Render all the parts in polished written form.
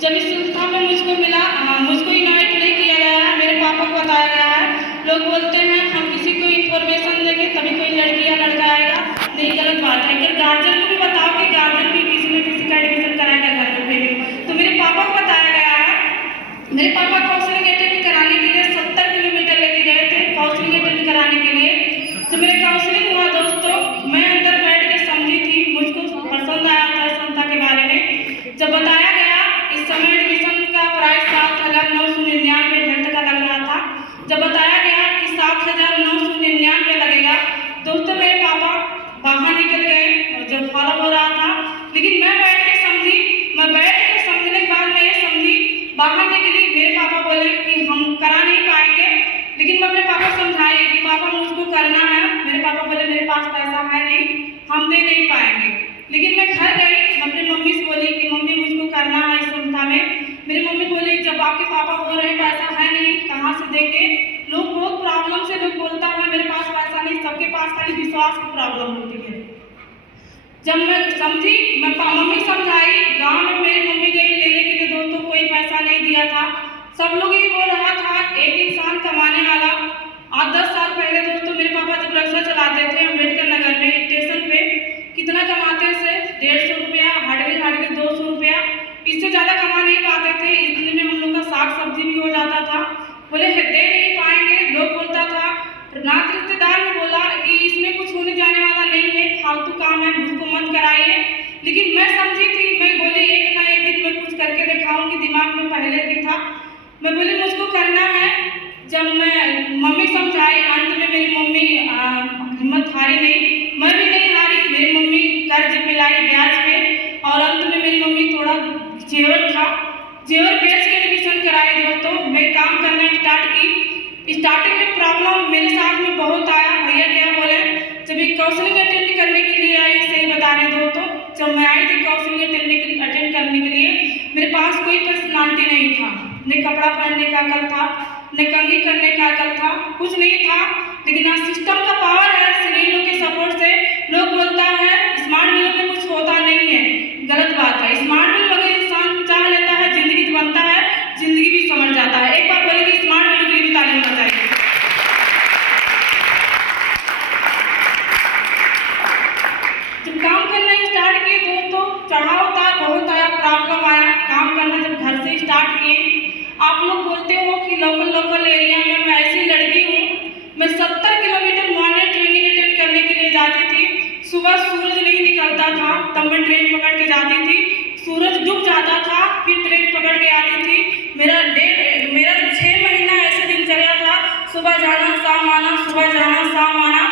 जब इस संस्था में मुझको मिला, मुझको इनवाइट नहीं किया गया है, मेरे पापा को बताया गया है। लोग बोलते हैं हम किसी को इन्फॉर्मेशन देंगे तभी कोई लड़की या लड़का आएगा, नहीं, गलत बात है। अगर गार्जियन को भी बताओ कि गार्जियन भी किसी न किसी का एडमिशन कराएगा घर पे भी, तो मेरे पापा को बताया गया है। मेरे पापा काउंसलिंग अटेंड कराने के लिए 70 किलोमीटर लेके गए थे, काउंसलिंग अटेंड कराने के लिए। जब मेरा काउंसलिंग हुआ दोस्तों, मैं अंदर बैठ के समझी थी, मुझको पसंद आया था संस्था के बारे में। जब बताया गया इस समय एडमिशन का प्राइस 7,999 घंटे का लग रहा था। जब बताया गया कि 7,999 लगेगा, दोस्तों मेरे पापा बाहर निकल गए और जब फॉलो हो रहा था, लेकिन मैं बैठ के समझी। मैं बैठ के समझने के बाद मैं ये समझी, बाहर निकली, मेरे पापा बोले कि हम करा नहीं पाएंगे, लेकिन मैं अपने पापा समझाई कि पापा मुझको करना है। मेरे पापा बोले मेरे पास पैसा है नहीं, हम दे नहीं पाएंगे। लेकिन मैं घर गई, अपनी मम्मी से बोली कि मम्मी मुझको करना है इस संस्था में। मेरी मम्मी बोली जब आपके पापा बोल रहे हैं पैसा है नहीं, कहाँ से देंगे। लोग बहुत प्रॉब्लम से लोग बोलता है मेरे पास पैसा नहीं, सबके पास खाली विश्वास की प्रॉब्लम होती है। जब मैं समझी, मैं मम्मी समझाई, गांव में मेरी मम्मी गई लेने के लिए, दोस्तों कोई पैसा नहीं दिया था। सब लोग ये बोल रहा था एक इंसान कमाने वाला। आज 10 साल पहले दोस्तों मेरे पापा जब रिक्शा चलाते थे अम्बेडकर नगर में स्टेशन पे, कितना कमाते थे? 150 रुपया, हार्डली 200 रुपया, इससे ज़्यादा कमा नहीं पाते थे। इतने में हम लोग का साग सब्जी भी हो जाता था। बोले दे नहीं पाएंगे, लोग बोलता था। नात रिश्तेदार ने बोला कि इसमें कुछ होने जाने वाला नहीं है, फालतू काम है, मुझको मत कराइए। लेकिन मैं समझी थी, मैं बोली एक ना एक दिन मैं कुछ करके दिखाऊंगी, दिमाग में पहले भी था। मैं बोली मुझको करना है। जब मैं मम्मी समझाई, अंत में मेरी मम्मी हिम्मत हारी नहीं, मैं भी नहीं हारी। मेरी मम्मी कर्ज पिलाई ब्याज पे, और अंत में मेरी मम्मी थोड़ा जेवर था, जेवर बेच के एडमिशन कराई। दोस्तों मैं काम करना स्टार्ट की। स्टार्टिंग में प्रॉब्लम मेरे साथ में बहुत आया। भैया क्या बोले, जब एक काउंसलिंग अटेंड करने के लिए आई, सही बता रहे दोस्तों, जब मैं आई थी काउंसलिंग अटेंड करने के लिए, मेरे पास कोई पर्सनालिटी नहीं था, न कपड़ा पहनने का अकल था, न कंघी करने का अकल था, कुछ नहीं था। लेकिन आज सिस्टम का पावर है, सीनियरों के सपोर्ट से। लोग बोलता है स्मार्ट मिलों में कुछ होता नहीं है, गलत बात है। स्मार्ट मिल अगर इंसान चाह लेता है, जिंदगी बनता है, जिंदगी भी समझ जाता है। एक बार बोले कि स्मार्ट मिलों के लिए भी तालीम बताइए। जब काम करना स्टार्ट किए दोस्तों, चढ़ाव उतार बहुत आया, प्रॉब्लम आया। काम करना जब घर से स्टार्ट किए, आप लोग बोलते हो कि लोकल एरिया में मैं ऐसी लड़की हूँ, मैं 70 किलोमीटर मॉर्निंग ट्रेनिंग अटेंड करने के लिए जाती थी। सुबह सूरज नहीं निकलता था तब मैं ट्रेन पकड़ के जाती थी, सूरज डूब जाता था फिर ट्रेन पकड़ के आती थी। मेरा 6 महीना ऐसे दिनचर्या था, सुबह जाना शाम आना, सुबह जाना शाम आना।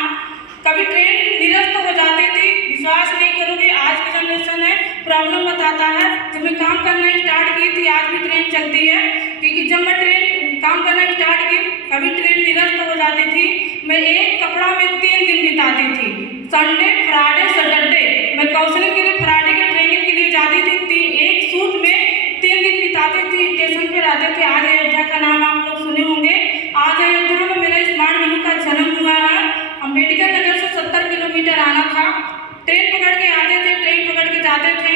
कभी ट्रेन निरस्त हो जाती थी, विश्वास नहीं करोगे, आज की जनरेशन है प्रॉब्लम बताता है। जब मैं काम करना स्टार्ट की थी, आज भी ट्रेन चलती है, क्योंकि जब मैं ट्रेन काम करना स्टार्ट की, कभी ट्रेन निरस्त हो जाती थी। मैं एक कपड़ा में 3 दिन बिताती थी, संडे फ्राइडे सैटरडे। मैं काउंसलिंग के लिए फ्राइडे के ट्रेनिंग के लिए जाती थी, एक सूट में 3 दिन बिताती थी। स्टेशन पे रहते थे। आज अयोध्या का नाम आप लोग सुने होंगे। आज अयोध्या में मेरा स्मार्ट मिलों का जन्म हुआ है। अम्बेडकर नगर से 70 किलोमीटर आना था, ट्रेन पकड़ के आते थे, ट्रेन पकड़ के जाते थे।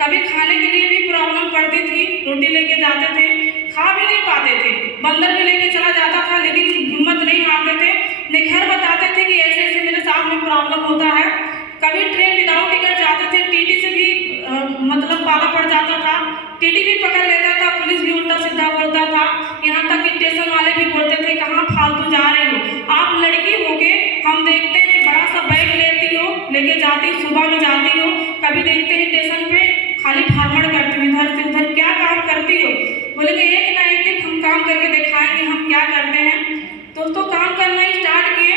कभी खाने के लिए भी प्रॉब्लम पड़ती थी, रोटी लेके जाते थे, खा भी नहीं पाते थे, बंदर भी लेके चला जाता था, लेकिन हिम्मत नहीं हारते थे। ने घर बताते थे कि ऐसे ऐसे मेरे साथ में प्रॉब्लम होता है। कभी ट्रेन विदाउट टिकट जाते थे, टीटी से भी मतलब पाला पड़ जाता था, टीटी भी पकड़ लेता था, पुलिस भी उल्टा सीधा बोलता था। यहाँ तक कि स्टेशन वाले भी बोलते थे कहाँ फालतू जा रही हो, आप लड़की होके हम देखते हैं बड़ा सा बैग लेती हो, लेके जाती, सुबह में जाती हो, कभी देखते हैं स्टेशन पे खाली फार्मर करती हो, इधर से उधर क्या काम करती हो। बोलेंगे एक ना एक दिन हम काम करके दिखाएंगे हम क्या करते हैं। दोस्तों काम करना स्टार्ट किए,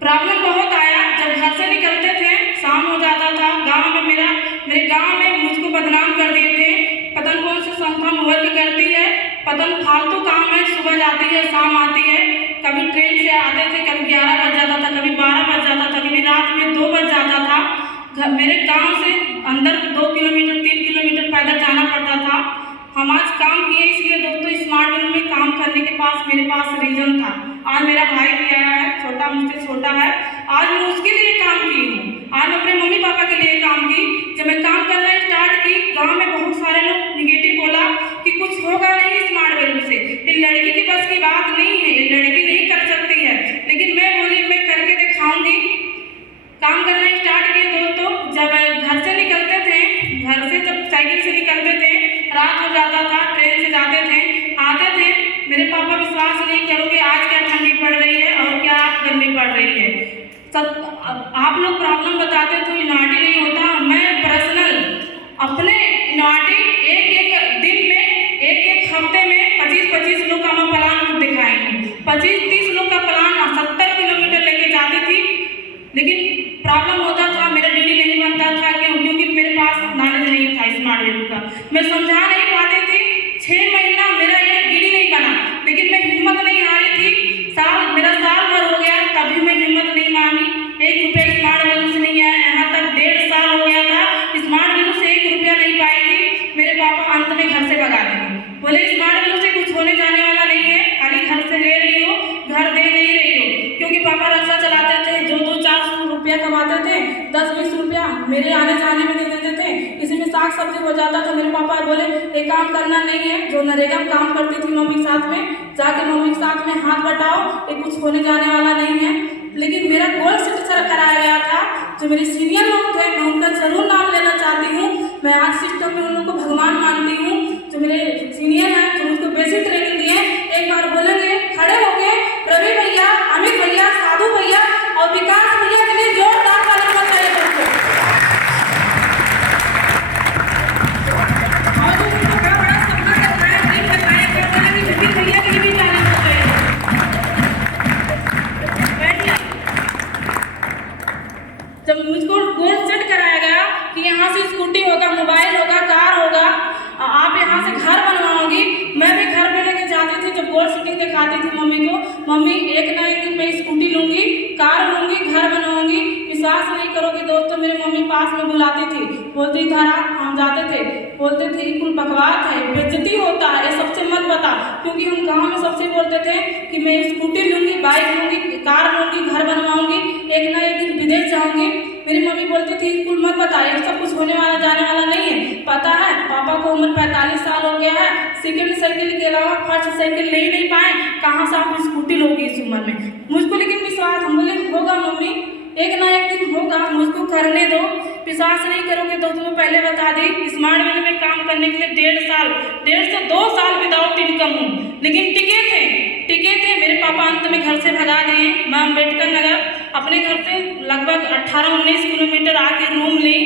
प्रॉब्लम बहुत आया। जब घर से निकलते थे शाम हो जाता था। गांव में मेरे गांव में मुझको बदनाम कर दिए थे, पतन कौन सी संस्था वर्क करती है, पतन फालतू काम है, सुबह जाती है शाम आती है। कभी ट्रेन से आते थे, कभी 11 बज जाता था, कभी 12 बज जाता था, कभी रात में 2 बज जाता था। मेरे गांव से अंदर 2 किलोमीटर 3 किलोमीटर पैदल जाना पड़ता था। हम आज काम किए इसलिए दोस्तों स्मार्ट मिल में काम करने के पास मेरे पास रीजन था। आज मेरा भाई भी आया है, छोटा मुझसे छोटा है, आज मैं उसके लिए काम की हूँ, आज मैं अपने मम्मी पापा के लिए काम की। जब मैं काम करना स्टार्ट की, गांव में बहुत सारे लोग विश्वास नहीं करोगे आज क्या ठंडी पड़ रही है और क्या गर्मी पड़ रही है। सब आप लोग प्रॉब्लम बताते तो इन्वर्टी नहीं होता। मैं पर्सनल अपने इन्वर्टी एक एक दिन में एक एक हफ्ते में 25-25 लोग का मैं प्लान दिखाई हूँ। 25-30 लोग का प्लान 70 किलोमीटर लेके जाती थी, लेकिन प्रॉब्लम होता था मेरा डीडी नहीं बनता था। क्योंकि मेरे पास नॉलेज नहीं था स्मार्ट वेल्यू का, मैं समझा नहीं पाती थी। 6 महीना मेरा एक डीडी नहीं बना, लेकिन मैं हिम्मत नहीं हारी थी। मेरा साल भर हो गया तभी मैं हिम्मत नहीं मानी। 1 रुपया स्मार्ट वैल्यू से नहीं आया, यहाँ तक 1.5 साल हो गया था स्मार्ट वैल्यू से 1 रुपया नहीं पाई थी। मेरे पापा अंत में घर से भगा दिए, बोले स्मार्ट वैल्यू से कुछ होने जाने वाला नहीं है, खाली घर से ले रही हो, घर दे नहीं रही हो। क्योंकि पापा रिक्शा चलाते थे, जो 200-400 रुपया कमाते थे 10-20 रुपया मेरे आने जाने में दे देते थे, इसी में साग सब्जी हो जाता था। मेरे पापा बोले एक काम करना नहीं है, जो नरेगा में काम करती थी मम्मी के साथ में, जाके मम्मी के साथ में हाथ बटाओ, ये कुछ होने जाने वाला नहीं है। लेकिन मेरा गोल्ड सिटीजन कराया गया था। जो मेरे सीनियर लोग थे मैं उनका जरूर नाम लेना चाहती हूँ। मैं आज सिस्टम में उन लोगों को भगवान मानती हूँ। जो मेरे सीनियर हैं जो मुझको बेसिक ट्रेनिंग दिए, एक बार बोलेंगे खड़े होके रवि भैया, अमित भैया, साधु भैया और विकास भैया के लिए जोरदार ताली बजाइए दोस्तों। और जो उनको बड़ा बड़ा सपना करना है, ड्रीम करना है, कर देना कि विपिन भैया के लिए भी ताली बजाइए। जब मुझको गोल सेट कराया गया कि यहाँ से स्कूटी होगा, मोबाइल होगा, कार होगा, आप यहाँ से घर बनवाओगी, मैं भी घर पे लेके जाती थी। जब गोल सेटिंग दिखाती थी मम्मी को, मम्मी एक ना एक दिन मैं स्कूटी लूँगी, कार लूँगी, घर बनवाऊँगी। विश्वास नहीं करोगे दोस्तों, मेरे मम्मी पास में बुलाती थी, बोलती धारा हम जाते थे, बोलते थे कुल बकवास है, बेइज्जती होता है, ये सबसे मत बता। क्योंकि हम गाँव में सबसे बोलते थे कि मैं स्कूटी लूँगी, बाइक लूँगी, कार लूँगी, घर बनवाऊँगी, एक ना एक दिन विदेश जाऊँगी। मेरी मम्मी बोलती थी कुल मत बताइए, सब कुछ होने वाला जाने वाला नहीं है। पता है पापा को उम्र 45 साल हो गया है, सेकंड साइकिल के अलावा फर्स्ट साइकिल ले ही नहीं पाए, कहाँ से आप स्कूटी लोगी इस उम्र में। मुझको लेकिन विश्वास, हम बोले होगा मम्मी, एक ना एक दिन होगा, मुझको करने दो। विश्वास नहीं करोगे दोस्तों, मैं पहले बता दी स्मार्ट वैल्यू में काम करने के लिए 1.5 से 2 साल विदाउट इनकम हूँ, लेकिन टिके थे। मेरे पापा अंत में घर से भगा दिए। मैं अम्बेडकर नगर अपने घर से लगभग 18-19 किलोमीटर आके रूम ली।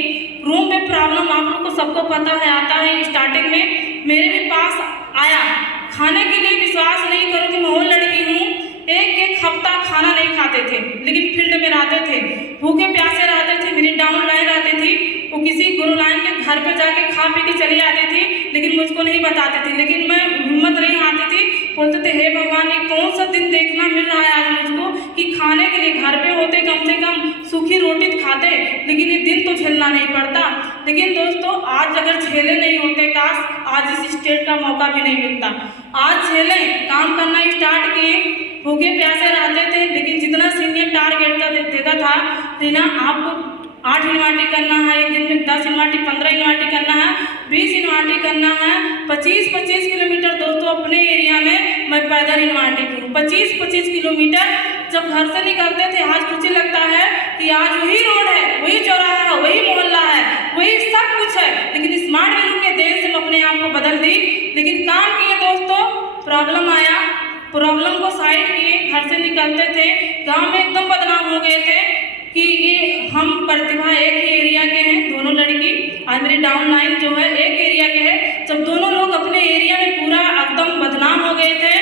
रूम में प्रॉब्लम आप लोग को सबको पता है, आता है। स्टार्टिंग में मेरे भी पास आया खाने के लिए, विश्वास नहीं करो कि मैं वो लड़की हूँ एक हफ्ता खाना नहीं खाते थे, लेकिन फील्ड में रहते थे, भूखे प्यासे रहते थे। मेरी डाउन लाइन रहती थी, वो किसी गुरु लाइन के घर पे जाके खा पी के चली आती थी, लेकिन मुझको नहीं बताते थे। लेकिन मैं हिम्मत नहीं हारती थी, बोलते थे हे भगवान, ये कौन सा दिन देखना मिल रहा है आज मुझको कि खाने के लिए घर पे होते कम से कम सूखी रोटी खाते, लेकिन ये दिन तो झेलना नहीं पड़ता। लेकिन दोस्तों आज अगर झेले नहीं होते, काश आज इस स्टेट का मौका भी नहीं मिलता। आज झेले, काम करना स्टार्ट किए, भूखे प्यासे रहते थे, लेकिन जितना सीनियर टारगेट देता था रीना आपको 8 इन्वर्टी करना है, एक दिन में 10 इन्वर्टी, 15 इन्वर्टी करना है, 20 इन्वर्टी करना है, 25-25 किलोमीटर दोस्तों अपने एरिया में मैं पैदल इन्वर्टी की हूँ। 25-25 किलोमीटर जब घर से निकलते थे, आज मुझे लगता है कि आज वही रोड है, वही चौराहा है, वही मोहल्ला है, वही सब कुछ है, लेकिन स्मार्ट वैल्यू के देन से मैं अपने आप को बदल दी। लेकिन काम किए दोस्तों, प्रॉब्लम आया, प्रॉब्लम को साइड किए, घर से निकलते थे, गांव में एकदम बदनाम हो गए थे कि ये हम प्रतिभा एक ही एरिया के हैं, दोनों लड़की। आज मेरी डाउन लाइन जो है एक एरिया के है। जब दोनों लोग अपने एरिया में पूरा एकदम बदनाम हो गए थे,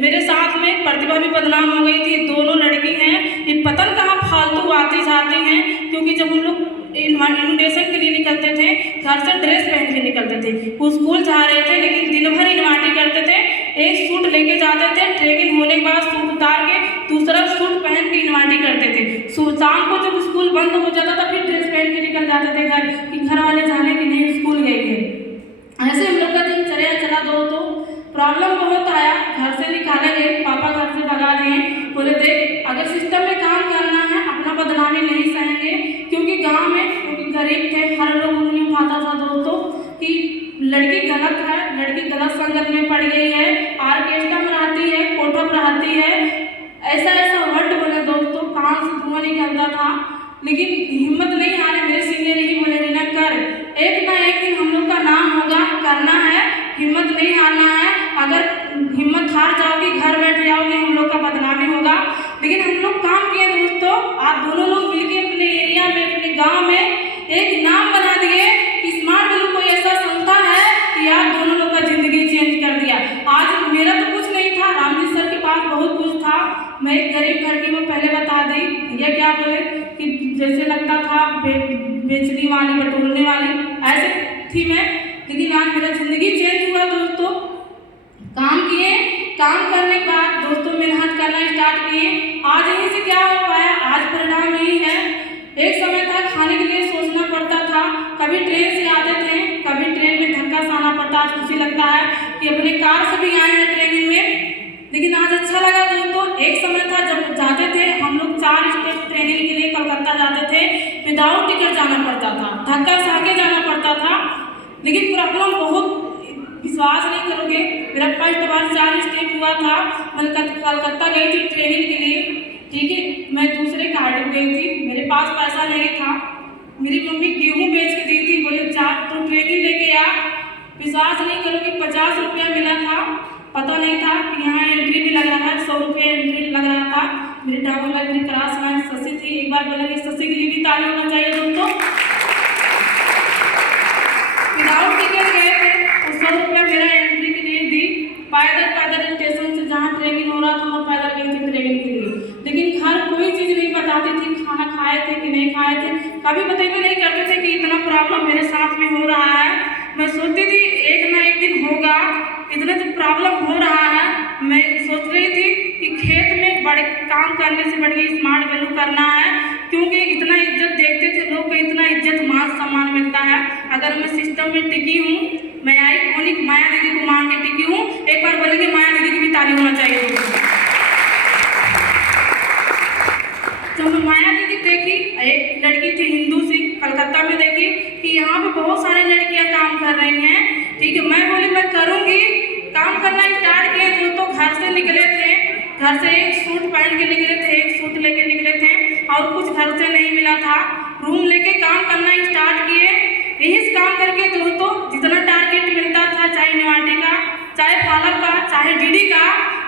मेरे साथ में प्रतिभा भी बदनाम हो गई थी। दोनों लड़की हैं, ये पतन कहाँ फालतू आती जाती हैं। क्योंकि जब हम लोग इन्विटेशन के लिए निकलते थे, घर से ड्रेस पहन के निकलते थे, वो स्कूल जा रहे थे, लेकिन दिन भर इन्वाटी करते थे। एक सूट लेके जाते थे, ट्रेनिंग होने के बाद सूट उतार के दूसरा सूट पहन के इन्वाटी करते थे। शाम को जब स्कूल बंद हो जाता था, फिर ड्रेस पहन के निकल जाते थे घर, कि घर वाले जाने कि नहीं स्कूल गई है। ऐसे हम लोग का दिनचर्या चला। तो प्रॉब्लम बहुत आया, घर से निकाले गए, पापा घर से भगा दिए, बोले देख अगर सिस्टम में काम करना है अपना बदनामी नहीं सहेंगे। क्योंकि गांव में क्योंकि गरीब थे, हर लोग उंगली उठाता था दोस्तों कि लड़की गलत है, लड़की गलत संगत में पड़ गई है, ऑर्केस्ट्रा में रहती है, कोठा पर रहती है, ऐसा वर्ड बोले दोस्तों, कान से धुआं निकलता था। लेकिन हिम्मत नहीं हारे, मेरे सीनियर ही बोले रीना कर, एक ना एक दिन हम लोग का नाम होगा, करना है, हिम्मत नहीं हारना है। अगर हिम्मत हार जाओगी, घर बैठ जाओगी, हम लोग का बदनामी होगा। लेकिन हम लोग काम किए दोस्तों, आप दोनों लोग मिलके अपने एरिया में, अपने गांव में एक नाम बना दिए कि स्मार्ट वैल्यू कोई ऐसा संस्था है कि आप दोनों लोग का जिंदगी चेंज कर दिया। आज मेरा तो कुछ नहीं था, रामजी सर के पास बहुत कुछ था। मैं एक गरीब घर की, मैं पहले बता दी, भैया क्या बोले कि जैसे लगता था बेचने वाली, बटोरने वाली ऐसे थी मैं। लेकिन आज मेरा जिंदगी चेंज हुआ दोस्तों। काम किए, काम करने के बाद दोस्तों मेहनत करना स्टार्ट किए। आज यहीं से क्या हो पाया, आज परिणाम यही है। एक समय था खाने के लिए सोचना पड़ता था, कभी ट्रेन से आते थे, कभी ट्रेन में धक्का से आना पड़ता। आज खुशी लगता है कि अपने कार से भी आए हैं ट्रेनिंग में। लेकिन आज अच्छा लगा दोस्तों। एक समय था जब जाते थे हम लोग 4 स्टेप ट्रेनिंग के लिए कलकत्ता जाते थे, विदाउट टिकट जाना पड़ता था, धक्का से आके जाना पड़ता था। लेकिन प्रॉब्लम बहुत, विश्वास नहीं करोगे, मेरा फर्स्ट बार 4 स्टेप हुआ था। मैं कलकत्ता गई थी ट्रेनिंग के लिए, ठीक है। मैं दूसरे कार्ड गई थी, मेरे पास पैसा नहीं था। मेरी मम्मी गेहूँ बेच के दी थी, बोले जा तो ट्रेनिंग लेके आ। विश्वास नहीं करोगे, 50 रुपया मिला था। पता नहीं था कि यहाँ एंट्री भी लग रहा है, 100 रुपये एंट्री लग रहा था। मेरी ड्राइवर मेरी क्लास में शशि थी, एक बार बोला कि शशि के लिए भी ताली होना चाहिए दोस्तों। विदाउट टिकट गए थे, 100 रुपया मेरा एंट्री के लिए दी। पैदल स्टेशन से जहाँ ट्रेनिंग हो रहा था मैं पैदल गई थी ट्रेनिंग के लिए। लेकिन हर कोई चीज़ नहीं बताती थी, खाना खाए थे कि नहीं खाए थे, कभी बताइए नहीं करते थे कि इतना प्रॉब्लम मेरे साथ में हो रहा है। मैं सोचती थी एक ना एक दिन होगा, इतना जो प्रॉब्लम हो रहा है। मैं सोच रही थी कि खेत में बड़े काम करने से बढ़ के स्मार्ट वैल्यू करना है, क्योंकि इतना इज्जत देखते थे लोग को, इतना इज्जत मान सम्मान मिलता है। अगर मैं सिस्टम में टिकी हूँ, मैं आइकॉनिक माया दीदी को मान के टिकी हूँ। एक बार बोलेंगे माया दीदी की भी ताली होना चाहिए। जब मैं माया दीदी देखी, एक लड़की थी हिंदू सिख, कलकत्ता में देखी कि यहाँ पे बहुत सारी लड़कियाँ काम कर रही हैं, ठीक है। मैं बोली मैं करूँगी, काम करना स्टार्ट किए दोस्तों। घर से निकले थे, घर से एक सूट पहन के निकले थे, एक सूट लेके निकले थे और कुछ घर से नहीं मिला था। रूम लेके काम करना स्टार्ट किए। यही काम करके दोस्तों जितना टारगेट मिलता था, चाहे निवाटी का, चाहे फालक का, चाहे डीडी का,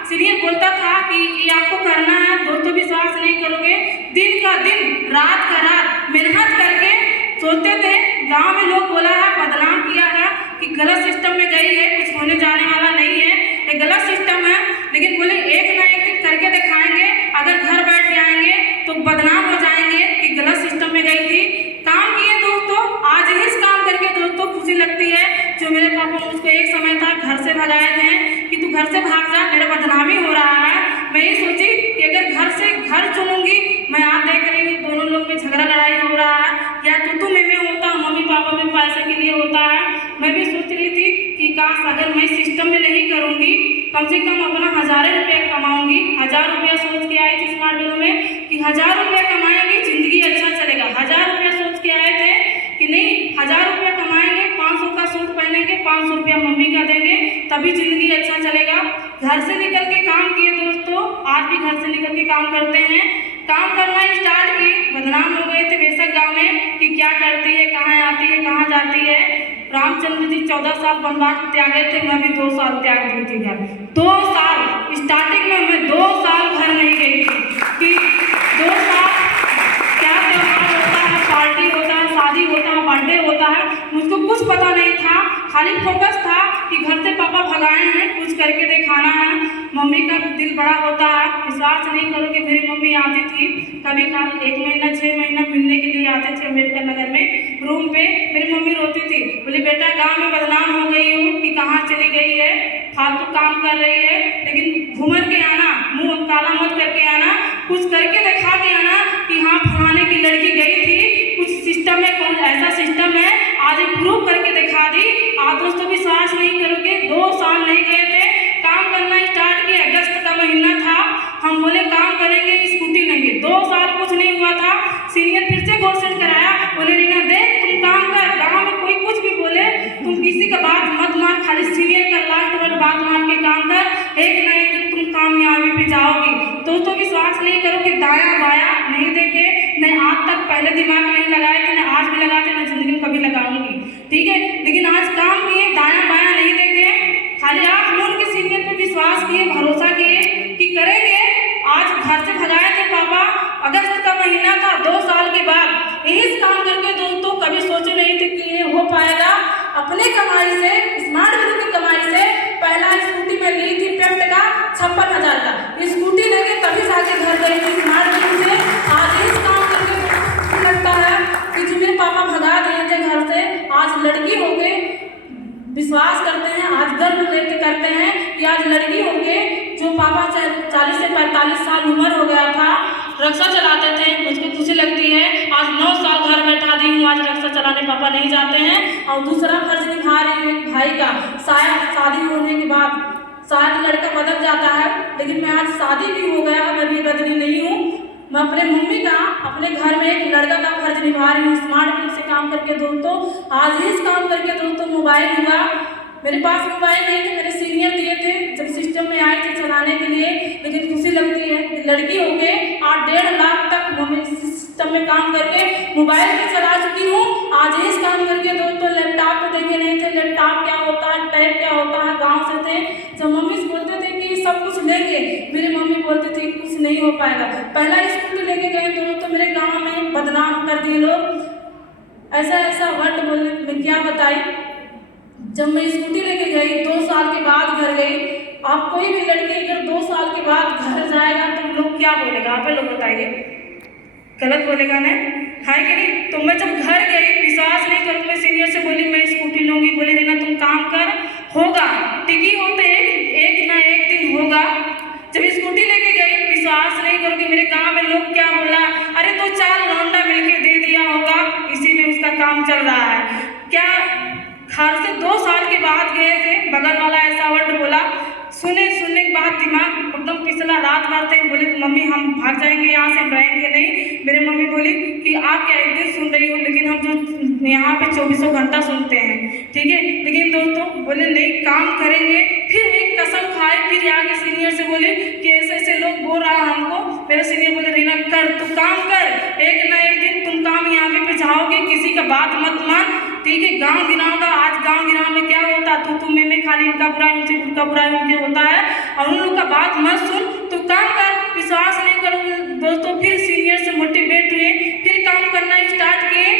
सीनियर बोलता था कि ये आपको करना है। दोस्तों विश्वास नहीं करोगे, दिन का दिन, रात का रात मेहनत करके सोचते थे। गांव में लोग बोला है, बदनाम किया है कि गलत सिस्टम में गई है, कुछ होने जाने वाला नहीं है, ये गलत सिस्टम है। लेकिन बोले एक ना एक दिन करके दिखाएंगे, अगर घर बैठ जाएंगे तो बदनाम हो जाएंगे कि गलत सिस्टम में गई थी। काम किए दोस्तों, आज इस काम करके दोस्तों खुशी लगती है। जो मेरे पापा मुझको एक समय था घर से भगाए थे कि तू घर से भाग जा, मेरा बदनामी हो रहा है। मैं ये सोची कि अगर घर से घर चुनूंगी, मैं आज देख रही हूँ दोनों लोग में झगड़ा लड़ाई हो रहा है, या तू में होता, मम्मी पापा में पैसे के लिए होता है। मैं भी सोच रही थी कि काश अगर मैं सिस्टम में नहीं करूँगी, कम से कम अपना 1000 रुपया कमाऊंगी। 1000 रुपया सोच के आई थी स्मार्ट वैल्यू में कि 1000 रुपया कमाएंगे, जिंदगी अच्छा चलेगा। 1000 रुपया सोच के आए थे कि नहीं, 1000 रुपया कमाएंगे, 500 का सूट पहनेंगे, 500 रुपया मम्मी का देंगे, तभी जिंदगी अच्छा चलेगा। घर से निकल के काम किए दोस्तों, आज भी घर से निकल के काम करते हैं। काम करना स्टार्ट किए, बदनाम हो गए थे बेशक गाँव में कि क्या करती है, कहाँ आती है, कहाँ जाती है। रामचंद्र जी 14 साल वनवास त्यागे थे, मैं भी 2 साल त्याग दी थी घर। 2 साल स्टार्टिंग में मैं 2 साल घर नहीं गई थी कि 2 साल क्या त्योहार होता है, पार्टी होता है, शादी होता है, बर्थडे होता है, मुझको कुछ पता नहीं था। खाली फोकस था कि घर से पापा भगाए हैं, कुछ करके दिखाना है। मम्मी का दिल बड़ा होता है, विश्वास नहीं करोगे मेरी मम्मी आती थी कभी काल 1 महीना 6 महीना मिलने के लिए आते थे अम्बेडकर नगर में रूम पे। मेरी मम्मी रोती थी, बोली बेटा गांव में बदनाम हो गई हूँ कि कहाँ चली गई है, फालतू काम कर रही है। लेकिन घूमर के आना, मुँह काला मत करके आना, कुछ करके दिखा के आना कि हाँ फलाने की लड़की गई थी, कुछ सिस्टम में कौन ऐसा सिस्टम है, आज प्रूव करके दिखा दी। आप दोस्तों विश्वास नहीं करोगे, 2 साल नहीं गए थे, काम करना स्टार्ट किया। अगस्त का महीना था, हम बोले काम करेंगे, स्कूटी लेंगे। 2 साल कुछ नहीं हुआ था, सीनियर फिर से घोषित कराया, बोले रीना देख तुम काम कर, गाँव में कोई कुछ भी बोले तुम किसी का बात मत मार, खाली सीनियर का लास्ट वर्ड बात मान के काम कर, एक ना एक दिन तुम कामयाबी पे जाओगी। दोस्तों विश्वास नहीं करोगे, दाया बाया नहीं देखे, मैं आज तक पहले दिमाग नहीं लगाए थे, ना आज भी लगाते, ना जिंदगी में कभी लगाऊंगी, ठीक है। लेकिन आज काम किए, दाया बाया नहीं देखे, खाली आप लोग के सीनियर पे विश्वास किए, भरोसा किए कि करेंगे। आज घर से भगाए थे पापा, अगस्त का महीना था, 2 साल के बाद यही काम करके दोस्तों कभी सोचे नहीं थे कि ये हो पाएगा। अपने कमाई से, स्मार्ट वैल्यू की कमाई से पहला स्कूटी में ली थी पेप्ट का 56,000 का, स्कूटी लेके तभी जाके घर गई थी स्मार्ट वैल्यू से। आज इस काम करके लगता है कि जो मेरे पापा भगा दिए थे घर से, आज लड़की हो गई, विश्वास करते हैं, आज गर्व लेते करते हैं कि आज लड़की हो गई। जो पापा 40 से 45 साल उम्र हो गया था, रिक्शा चलाते थे, मुझको खुशी लगती है। आज 9 साल घर बैठा दी हूँ, आज रिक्शा चलाने पापा नहीं जाते हैं। और दूसरा फर्ज निभा रही हूँ एक भाई का, शायद शादी होने के बाद शायद लड़का बदल जाता है, लेकिन मैं आज शादी भी हो गया, मैं भी बदली नहीं हूँ। मैं अपने मम्मी का, अपने घर में एक लड़का का फर्ज निभा रही हूँ स्मार्ट वैल्यू से काम करके दोस्तों। आज इस काम करके दोस्तों मोबाइल हुआ, मेरे पास मोबाइल नहीं थे, मेरे सीनियर दिए थे जब सिस्टम में आए थे चलाने के लिए। लेकिन खुशी लगती है, लड़की हो गए, आज 1.5 लाख तक मम्मी सिस्टम में काम करके मोबाइल भी चला चुकी हूँ। आज इस काम करके दोस्तों लैपटॉप तो देखे नहीं थे, लैपटॉप क्या होता है, टैब क्या होता है, गाँव से थे। जब मम्मी से बोलते थे कि सब कुछ लेंगे, मेरी मम्मी बोलती थी कुछ नहीं हो पाएगा। पहला स्कूटी लेके गए दोस्तों, मेरे गाँव में बदनाम कर दिए लोग, ऐसा ऐसा वर्ड बोलने में क्या बताई। जब मैं स्कूटी लेके गई, 2 साल के बाद घर गई। आप कोई भी लड़की अगर 2 साल के बाद घर जाएगा तो लोग क्या बोलेगा, आप लोग बताइए, गलत बोलेगा ना, है कि नहीं। तो मैं जब घर गई, विश्वास नहीं करूँ, मैं सीनियर से बोली मैं स्कूटी लूँगी, बोली रीना तुम काम कर, होगा, टिकी हो तो एक ना एक दिन होगा। जब स्कूटी लेके गई, विश्वास नहीं करोगे मेरे गाँव में लोग क्या बोला, अरे तो 4 लौंडा मिलके दे दिया होगा, इसी में उसका काम चल रहा है क्या। घर से 2 साल के बाद गए थे, बगल वाला ऐसा वर्ड बोला, सुनने के बाद दिमाग एकदम पिछला, रात भर थे, बोले मम्मी हम भाग जाएंगे यहाँ से, हम रहेंगे नहीं। मेरी मम्मी बोली कि आप क्या एक दिन सुन रही हो, लेकिन हम जो यहाँ पे 24 घंटा सुनते हैं, ठीक है। लेकिन दोस्तों बोले नहीं काम करेंगे। फिर एक कसम खाए, फिर आगे सीनियर से बोले कि ऐसे ऐसे लोग बोल रहा है हमको। मेरे सीनियर बोले रीना कर, तू काम कर, एक ना एक दिन तुम काम यहाँ पे जाओगे, किसी का बात मत मान, ठीक है। गाँव गिराव का, आज गाँव गिराव में क्या होता, तू में खाली इनका बुरा उनका बुरा उनके होता है, और उन लोग का बात मत सुन, तो काम कर। विश्वास नहीं करोगे दोस्तों, फिर सीनियर से मोटिवेट हुए, फिर काम करना स्टार्ट किए।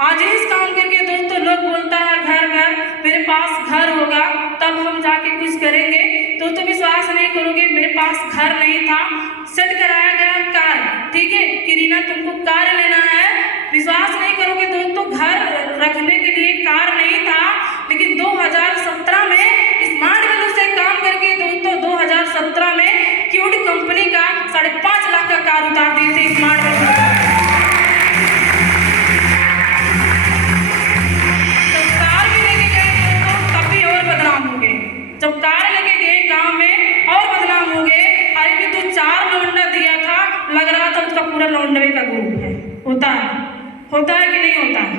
आज इस काम करके दोस्तों लोग बोलता है घर घर, मेरे पास घर होगा तब हम जाके कुछ करेंगे। दोस्तों विश्वास नहीं करोगे, मेरे पास घर नहीं था, सेट कराया गया कार, ठीक है, कि रीना तुमको कार लेना है। विश्वास नहीं करोगे दोस्तों, घर रखने के लिए कार नहीं था, लेकिन 2017 में स्मार्ट वैल्यू से काम करके दोस्तों 2017 में क्यूट कंपनी का 5.5 लाख का कार उतार दिए थे स्मार्ट वैल्यू। तो कार भी लेके गए दोस्तों, तब भी और बदनाम हो गए। जब कार लेके गए गाँव में और बदनाम हो गए। अरे भी तो 4 लौंडा दिया था, लग रहा था उसका पूरा लौंडे का ग्रुप है। होता है कि नहीं होता है,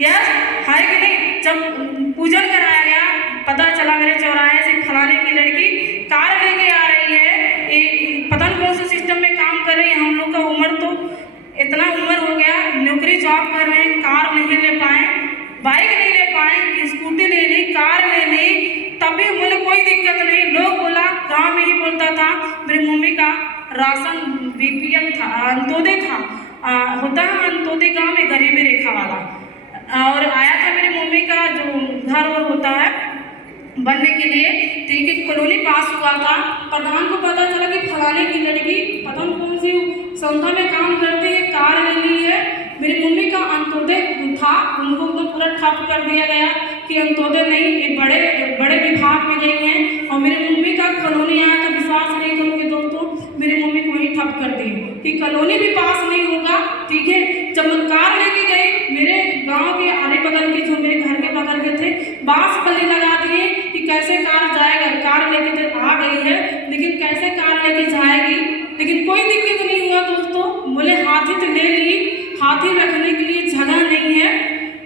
यस है कि नहीं। जब पूजन कराया गया, पता चला मेरे चौराहे से फलाने की लड़की कार लेके आ रही है, पता नहीं कौन से सिस्टम में काम कर रही है। हम लोग का उम्र तो इतना उम्र हो गया, नौकरी जॉब कर रहे हैं, कार नहीं ले पाए, बाइक नहीं ले पाए, स्कूटी ले ली, कार ले ली, तभी बोले कोई दिक्कत नहीं। लोग बोला, गाँव में ही बोलता था, मेरी मम्मी का राशन BPL था, अंत्योदय था, होता है अंत्योदय गाँव में गरीबी रेखा वाला, और आया था मेरी मम्मी का जो घर और होता है बनने के लिए, ठीक है। कॉलोनी पास हुआ था, प्रधान को पता चला कि फलाने की लड़की पता नहीं कौन सी संस्था में काम करती है, कार ले ली है। मेरी मम्मी का अंत्योदय था, उनको तो पूरा ठप कर दिया गया कि अंत्योदय नहीं, ये बड़े विभाग में गई हैं। और मेरी मम्मी का कॉलोनी आया था, विश्वास नहीं करोगे दोस्तों, मेरी मम्मी को ही ठप कर दी कि कॉलोनी भी पास नहीं होगा, ठीक है। जब मैं कार लेके गई, मेरे गांव के आरे बगल के, जो मेरे घर के बगल के थे, बांस बल्ली लगा दिए कि कैसे कार जाएगा, कार लेके तो आ गई है, लेकिन कैसे कार लेके जाएगी। लेकिन कोई दिक्कत नहीं हुआ दोस्तों, बोले हाथी तो ले ली, हाथी रखने के लिए जगह नहीं है।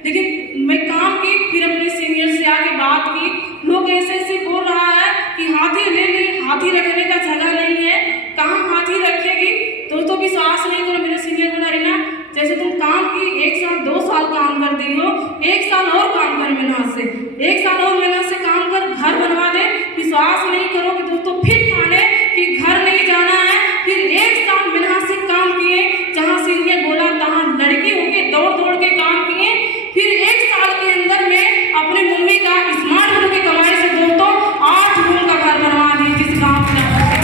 लेकिन मैं काम की, फिर अपने सीनियर से आके बात की, लोग ऐसे ऐसे बोल रहा है कि हाथी ले ली, हाथी रखने का जगह नहीं है, कहाँ हाथी रखेगी। दोस्तों विश्वास नहीं करो, मेरे सीनियर बना रीना, जैसे तुम काम की 1 साल 2 साल काम कर दी हो, 1 साल और काम कर मेहनत से, 1 साल और मेहनत से काम कर, घर बनवा दे, विश्वास नहीं करोगे दोस्तों, फिर थाने कि घर नहीं जाना है। फिर एक साल मेहनत से काम किए, जहाँ सीनियर बोला तहाँ लड़की होके दौड़ दौड़ के काम किए। फिर एक साल के अंदर में अपनी मम्मी का स्मार्ट फोन की कमाई से दोस्तों 8 रूम का घर बनवा दिए, जिस गाँव में जाकर के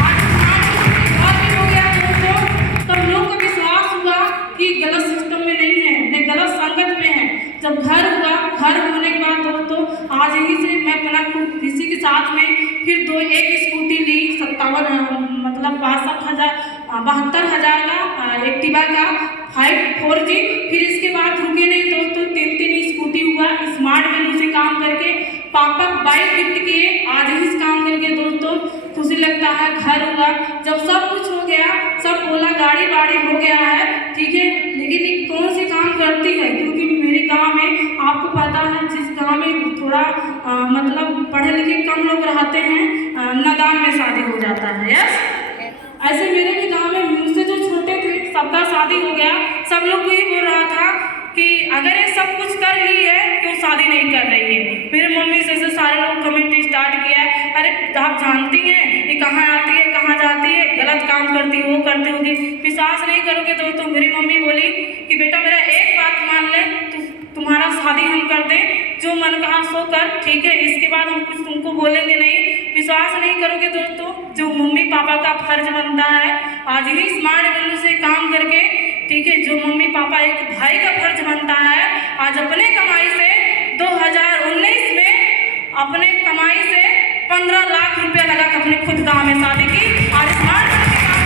8 घर भी हो गया दोस्तों। तब लोग को विश्वास हुआ कि गलत सिस्टम में नहीं है, नहीं गलत संगत में है। जब घर हुआ, घर होने के बाद दोस्तों आज ही से मैं अपना किसी के साथ में फिर एक स्कूटी ली, 57 72,000 का एक्टिवा का 5 4G। फिर इसके बाद रुके नहीं दोस्तों, 3 स्कूटी हुआ। स्मार्ट वैल्यू से काम करके पापा बाइक गिफ्ट किए, आज ही से काम करके दोस्तों खुशी लगता है। घर हुआ, जब सब कुछ हो गया, सब बोला गाड़ी वाड़ी हो गया है, ठीक है, लेकिन ये कौन सी काम करती है, क्योंकि मेरे गांव में आपको पता है, जिस गांव में थोड़ा मतलब पढ़े लिखे कम लोग रहते हैं, नादान में शादी हो जाता है। यस, ऐसे मेरे भी गांव में मुझसे जो छोटे थे सबका शादी हो गया। सब लोग यही बोल रहा था कि अगर ये सब कुछ कर ली है क्यों शादी नहीं कर रही है। मेरे मम्मी से सारे लोग कमेंट स्टार्ट किया है, अरे आप जानती हैं ये कहाँ आती है कहाँ जाती है, गलत काम करती हो, करती होगी। विश्वास नहीं करोगे दोस्तों, मेरी मम्मी बोली कि बेटा मेरा एक बात मान ले, तुम्हारा शादी हम कर दें, जो मन कहा सो कर, ठीक है, इसके बाद हम कुछ तुमको बोलेंगे नहीं। विश्वास नहीं करोगे दोस्तों, जो मम्मी पापा का फर्ज बनता है आज ही स्मार्ट वैल्यू से काम करके, ठीक है, जो मम्मी पापा एक भाई का फर्ज बनता है, आज अपने कमाई से 2019 में अपने कमाई से 15 लाख रुपया लगा के अपने खुद गाँव में शादी की। आज स्मार्ट वैल्यू से काम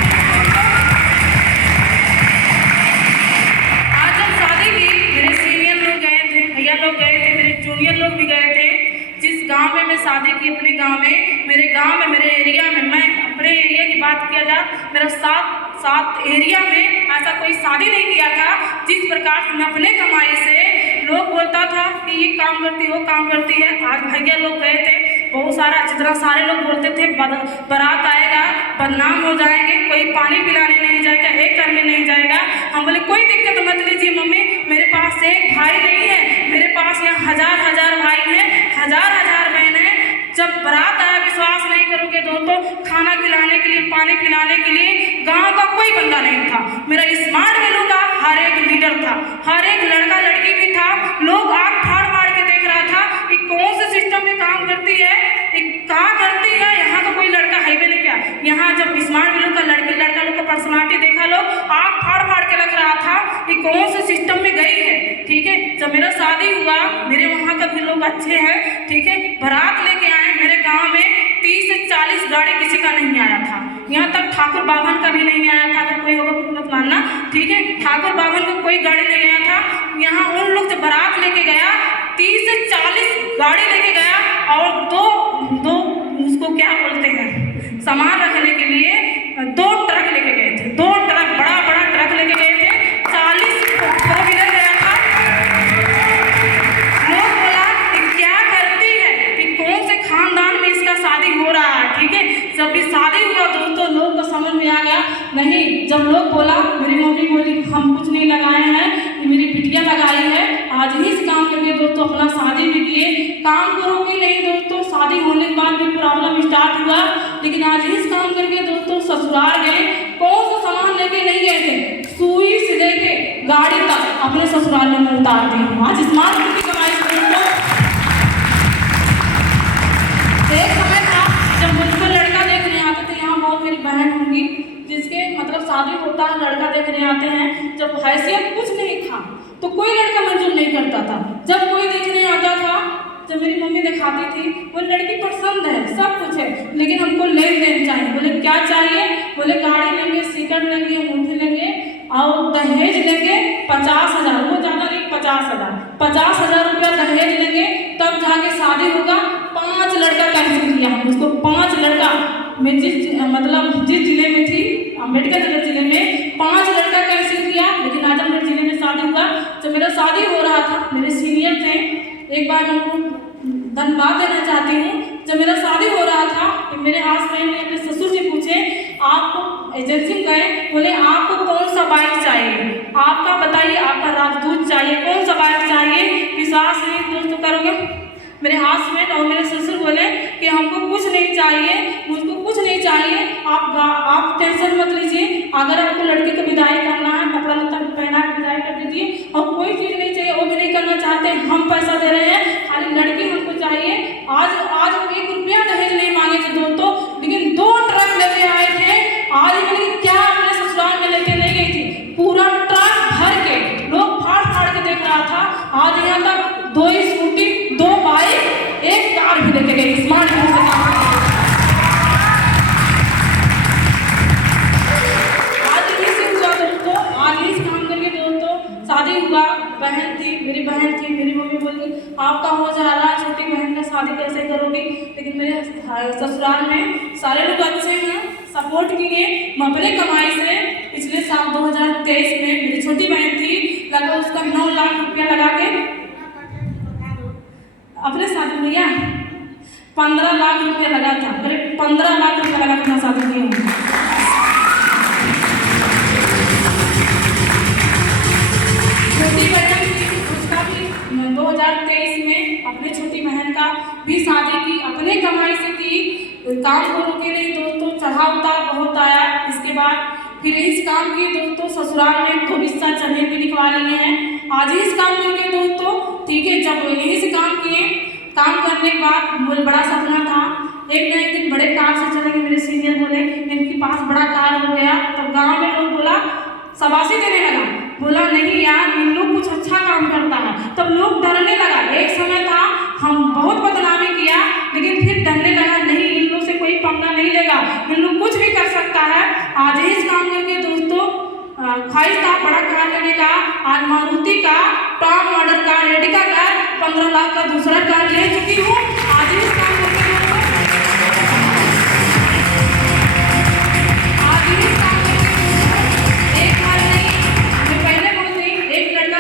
आज जब शादी की, मेरे सीनियर लोग गए थे, भैया लोग गए थे, मेरे जूनियर लोग भी गए थे। जिस गांव में मैं शादी की, अपने गांव में, मेरे गांव में, मेरे एरिया में, मैं अपने एरिया की बात किया जाए, मेरा सात एरिया में ऐसा कोई शादी नहीं किया था जिस प्रकार से मैं अपने कमाई से, लोग बोलता था कि ये काम करती हो, काम करती है। आज भैया लोग गए थे, बहुत सारा जितना सारे लोग बोलते थे बारात आएगा बदनाम हो जाएंगे, कोई पानी पिलाने नहीं जाएगा, एक करने नहीं जाएगा। हम बोले कोई दिक्कत मत लीजिए मम्मी, मेरे पास एक भाई नहीं है, मेरे पास यहाँ हजार भाई हैं, हजार बहन हैं। जब बारात आया, विश्वास नहीं करोगे दोस्तों, खाना खिलाने के लिए, पानी पिलाने के लिए गांव का कोई बंदा नहीं था। मेरा स्मार्ट वैल्यू का हर एक लीडर था, हर एक लड़का लड़की भी था। लोग आँख फाड़ के देख रहा था कि कौन से सिस्टम में काम करती है, कहाँ करती है, यहाँ का कोई लड़का है भी नहीं क्या। यहाँ जब स्मार्ट वैल्यू का लड़का लोग का पर्सनालिटी देखा, लोग आँख फाड़ के रख रहा था कि कौन से सिस्टम में गई है, ठीक है। जब मेरा शादी हुआ, मेरे वहाँ का भी लोग अच्छे हैं, ठीक है, बारात लेके आए। मेरे गांव में 30 से 40 गाड़ी किसी का नहीं आया था, यहाँ तक ठाकुर बाभन का भी नहीं आया था। अगर कोई होगा तो मत मानना, ठीक है, ठाकुर बाभन का कोई गाड़ी नहीं आया था। यहाँ उन लोग जब बारात लेके गया, 30 से 40 गाड़ी लेके गया, और दो उसको क्या बोलते हैं, सामान रखने के लिए 2 ट्रक लेके गए थे, 2 ट्रक, बड़ा ट्रक लेके गए थे, 40 फोर व्हीलर गया था। लोग बोला कि क्या करती है, कि कौन से खानदान में इसका शादी हो रहा है, ठीक है। जब भी शादी हुआ दोस्तों, लोग को समझ में आ गया। नहीं, जब लोग बोला, मेरी मम्मी बोली हम कुछ नहीं लगाए हैं, ये मेरी बिटिया लगाई है। आज ही इस काम करके दोस्तों अपना शादी भी किए। काम करोगे नहीं दोस्तों, शादी होने के बाद भी प्रॉब्लम स्टार्ट हुआ, लेकिन आज ही इस काम करके दोस्तों ससुराल गए। कौन सा सामान लेके नहीं गए थे, सुई से लेके गाड़ी तक अपने ससुराल में उतारते हैं। आज स्मार्ट वैल्यू की कमाई से दोस्तों, एक समय था जब मुझको लड़का देखने आते थे, यहाँ बहुत मेरी बहन होंगी जिसके मतलब शादी होता है, लड़का देखने आते हैं। जब हैसियत कुछ नहीं था तो कोई लड़का मंजूर नहीं करता था। जब कोई देखने आता था, जब मेरी मम्मी दिखाती थी, वो लड़की पसंद है, सब कुछ है, लेकिन हमको लेन देन चाहिए। बोले क्या चाहिए, बोले गाड़ी लेंगे, सिकट लेंगे, अंगूठी लेंगे, और दहेज लेंगे 50,000, वो ज़्यादा नहीं 50,000 रुपया दहेज लेंगे, तब जाके शादी होगा। 5 लड़का कैंसिल किया हम उसको, 5 लड़का। मैं जिस जिले में थी, अम्बेडकर जिले में, 5 लड़का कैंसिल किया, लेकिन आजमगढ़ जिले में शादी हुआ। जब मेरा शादी हो रहा था, मेरे सीनियर थे, एक बार उनको धन्यवाद देना चाहती हूँ। जब मेरा शादी हो रहा था, तो मेरे हस्बैंड ने अपने ससुर से पूछे, आप एजेंसी गए, बोले आपको कौन सा बाइक चाहिए, आपका बताइए, आपका राजदूत चाहिए, कौन सा बाइक चाहिए। विश्वास नहीं दोस्तों करोगे। मेरे हस्बैंड और मेरे ससुर बोले कि हमको कुछ नहीं चाहिए, मुझको कुछ नहीं चाहिए, आप टेंशन मत लीजिए, अगर आपको लड़की को विदाई करना है कपड़ा लत्ता पहना विदाई कर दीजिए, और कोई चीज़ नहीं चाहिए वो भी नहीं करना चाहते, हम पैसा दे रहे हैं, खाली लड़की हमको चाहिए। आज 1 रुपया दहेज नहीं मांगे थे दोस्तों, लेकिन 2 ट्रक लेके आए थे। आज मैंने क्या अपने ससुराल में लेके नहीं गई थी, पूरा ट्रक भर के लोग फाड़ फाड़ के देख रहा था। आज यहाँ तक 2 स्कूटी, 2 बाइक, 1 कार भी लेके गई स्मार्ट फोन से काम। आज यही से हुआ दोस्तों, आज ही काम करके दोस्तों शादी हुआ। बहन थी, मेरी बहन थी, मेरी मम्मी बोली आपका हो जा रहा है, छोटी बहन का शादी कैसे करोगी, लेकिन मेरे ससुराल में सारे लोग अच्छे हैं, सपोर्ट किए। मैं अपने कमाई से पिछले साल 2023 में मेरी छोटी बहन थी, लगा उसका 9 लाख रुपया लगा के अपने शादी में 15 लाख रुपया लगा था, मेरे 15 लाख रुपया लगा के मैं शादी की हूँ। छोटी बहन थी, उसका भी 2023 में अपने छोटी बहन का भी शादी की, अपने कमाई से की। काम को रोके नहीं दोस्तों, चढ़ाव उतार बहुत आया। इसके बाद फिर इस काम की दोस्तों ससुराल में 24 चढ़े भी निकलवा लिए हैं। आज ही इस काम करके दोस्तों ठीक है, जब यही से काम किए, काम करने के बाद मुझे बड़ा सपना था एक न एक दिन बड़े कार से चलेंगे। मेरे सीनियर बोले इनके पास बड़ा कार हो गया, तब गाँव में लोग बोला शाबाशी देने लगा, बोला नहीं यार इन लोग कुछ अच्छा काम करता है, तब लोग डरने लगा। एक समय था हम बहुत बदनामी किया, लेकिन फिर डरने लगा नहीं इन लोग से कोई पंगा नहीं लेगा, इन लोग कुछ भी कर सकता है। आज ही इस काम करके दोस्तों ख्वाहिश था बड़ा कार लेने का, आज मारुति का टॉप मॉडल कार, रेडिका कार 15 लाख का दूसरा कार ले चुकी हूँ। आज ही इस काम करके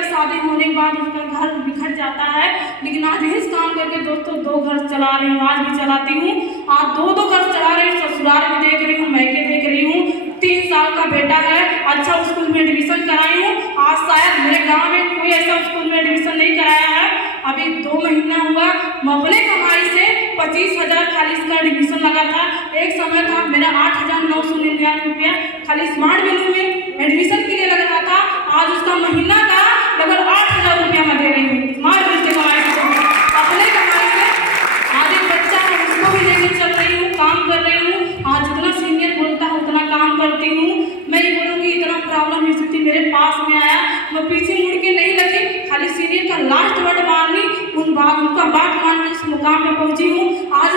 शादी होने के बाद उसका घर बिखर जाता है, लेकिन आज इस काम करके दोस्तों 2 घर चला रही हूँ, आज भी चलाती हूँ। आज 2 घर चला रही हूँ, ससुराल भी देख रही हूँ, मैके देख रही हूँ। 3 साल का बेटा है, अच्छा स्कूल में एडमिशन कराई हूँ। आज शायद मेरे गांव में कोई ऐसा स्कूल में एडमिशन नहीं कराया है। अभी 2 महीना हुआ, मैं अपने कमाई से 25,000 खाली इसका एडमिशन लगा था। एक समय था मेरा 8,999 रुपया खाली स्मार्ट वैल्यू में एडमिशन के लिए लग रहा था। आज उसका महीना का लगभग 8,000 रुपया मैं दे रही हूँ स्मार्ट वैल्यू से कमाई से, अपने कमाई से। आज एक बच्चा है उसको भी लेके चल रही हूँ, काम कर रही हूँ। आज जितना सीनियर बोलता है उतना काम करती हूँ। मैं ये बोलूँगी इतना प्रॉब्लम स्थिति मेरे पास में आया, मैं पीछे मुड़ के नहीं लगी, खाली सीनियर का लास्ट वर्ड मारनी, उनका बात मान के उस मुकाम पर पहुँची हूँ। आज